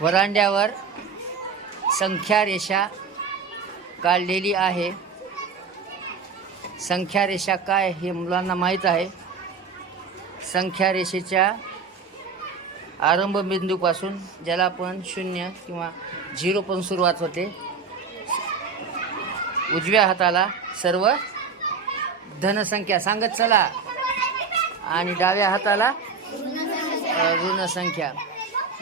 वरांड्यावर संख्या रेषा काढलेली आहे. संख्या रेषा काय हे मुलांना माहीत आहे. संख्या रेषेच्या आरंभ बिंदूपासून ज्याला आपण शून्य किंवा झिरो पण सुरुवात होते. उजव्या हाताला सर्व धनसंख्या सांगत चला. आणि डाव्या हाताला ऋणसंख्या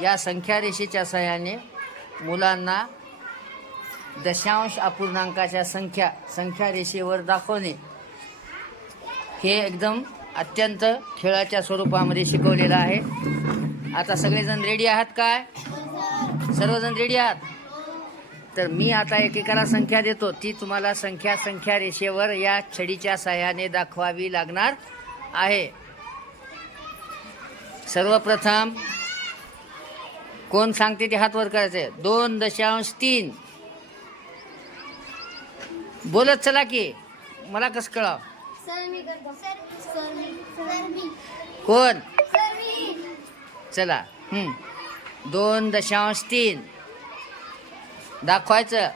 या संख्या रेषेच्या सहाय्याने मुलांना दशांश अपूर्णांकाच्या संख्या संख्या रेषेवर दाखवणे हे एकदम अत्यंत खेळाच्या स्वरूपामध्ये शिकवलेलं आहे. आता सगळेजण रेडी आहात काय? सर्वजण रेडी आहात? तर मी आता एकेकाला संख्या देतो. ती तुम्हाला संख्या संख्या रेषेवर या छडीच्या सहाय्याने दाखवावी लागणार आहे. सर्वप्रथम कोण सांगते ते हात वर करायचे दोन दशांश तीन. बोलत चला की मला कसं कळाव? कोण? चला. हं. दोन दशांश तीन. दाखवायचं.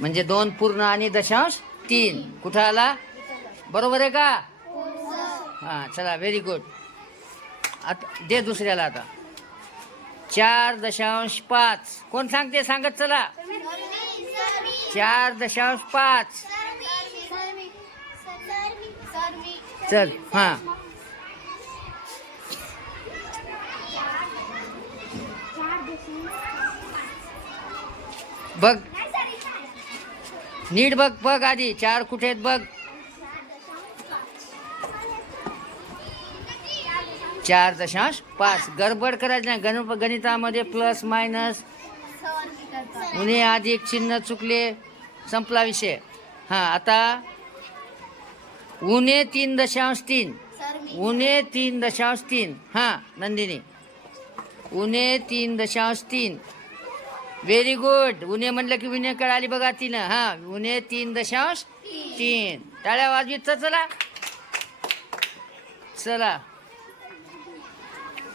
म्हणजे दोन पूर्ण आणि दशांश तीन. कुठं आला? बरोबर आहे का? हां चला. व्हेरी गुड आता दे दुसऱ्याला आता. चार दशांश पाच. कोण सांगते? सांगत चला. चार दशांश पाच. चल हां. बघ. नीट बघ बघ आधी. चार कुठे आहेत बघ. चार दशांश पाच. गडबड करायचं नाही. गण गणितामध्ये प्लस मायनस उन्हे अधिक चिन्ह चुकले. संपला विषय. हां आता उन्हे तीन दशांश तीन. उन्हे तीन दशांश तीन. हां नंदिनी. उन्हे तीन दशांश तीन. व्हेरी गुड उन्हे म्हणलं की विनय कळाली बघा तिनं. हां उन्हे तीन दशांश तीन. टाळ्या वाजवीत चला. चला.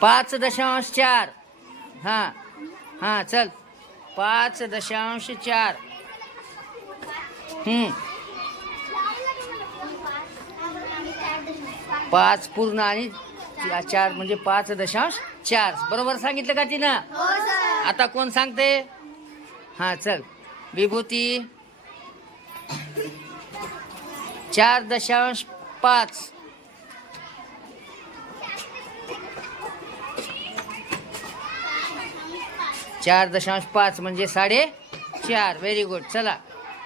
पाच दशांश चार. हां हां चल. पाच दशांश चार. पाच पूर्ण आणि चार म्हणजे पाच दशांश चार. बरोबर सांगितलं का तिनं? आता कोण सांगते? हां चल. विभूती. चार दशांश पाच. चार दशांश पाच म्हणजे साडे चार. व्हेरी गुड चला.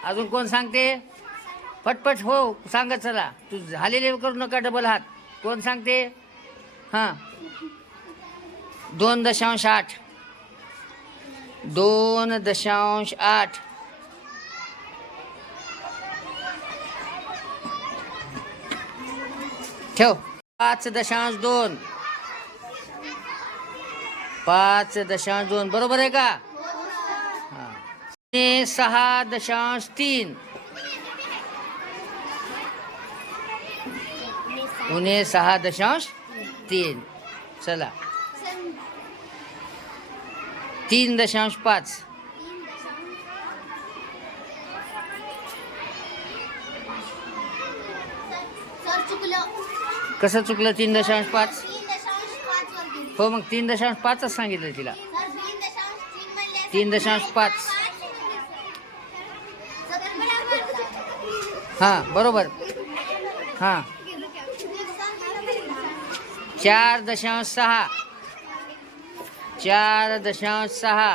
अजून कोण सांगते? पटपट हो सांगत चला. तू झालेले करू नका डबल हात. कोण सांगते? हां. दोन दशांश आठ. दोन दशांश आठ. ठेव. पाच दशांश दोन. पाच दशांश दोन बरोबर आहे का? हा. सहा दशांश तीन. उणे सहा दशांश तीन. चला. तीन दशांश पाच. कसं चुकलं तीन दशांश पाच तीन दशांश पाच वर गेली हो मग तीन दशांश पाचच सांगितलं तिला. तीन दशांश पाच. हां बरोबर. हां. चार दशांश सहा. चार दशांश सहा.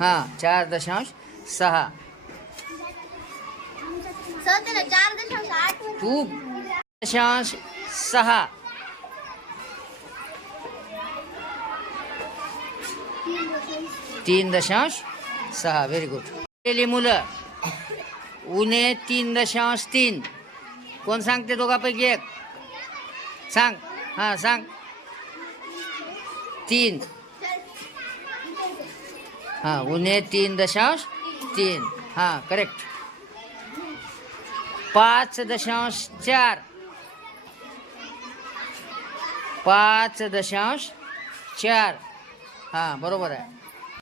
हां चार दशांश सहा. तू दशांश सहा. तीन दशांश सहा व्हेरी गुड केली मुलं. उणे तीन दशांश तीन. कोण सांगते दोघापैकी एक? सांग. हां सांग. तीन. हां उणे तीन दशांश तीन. हां करेक्ट पाच दशांश चार. पाच दशांश चार. हां बरोबर आहे.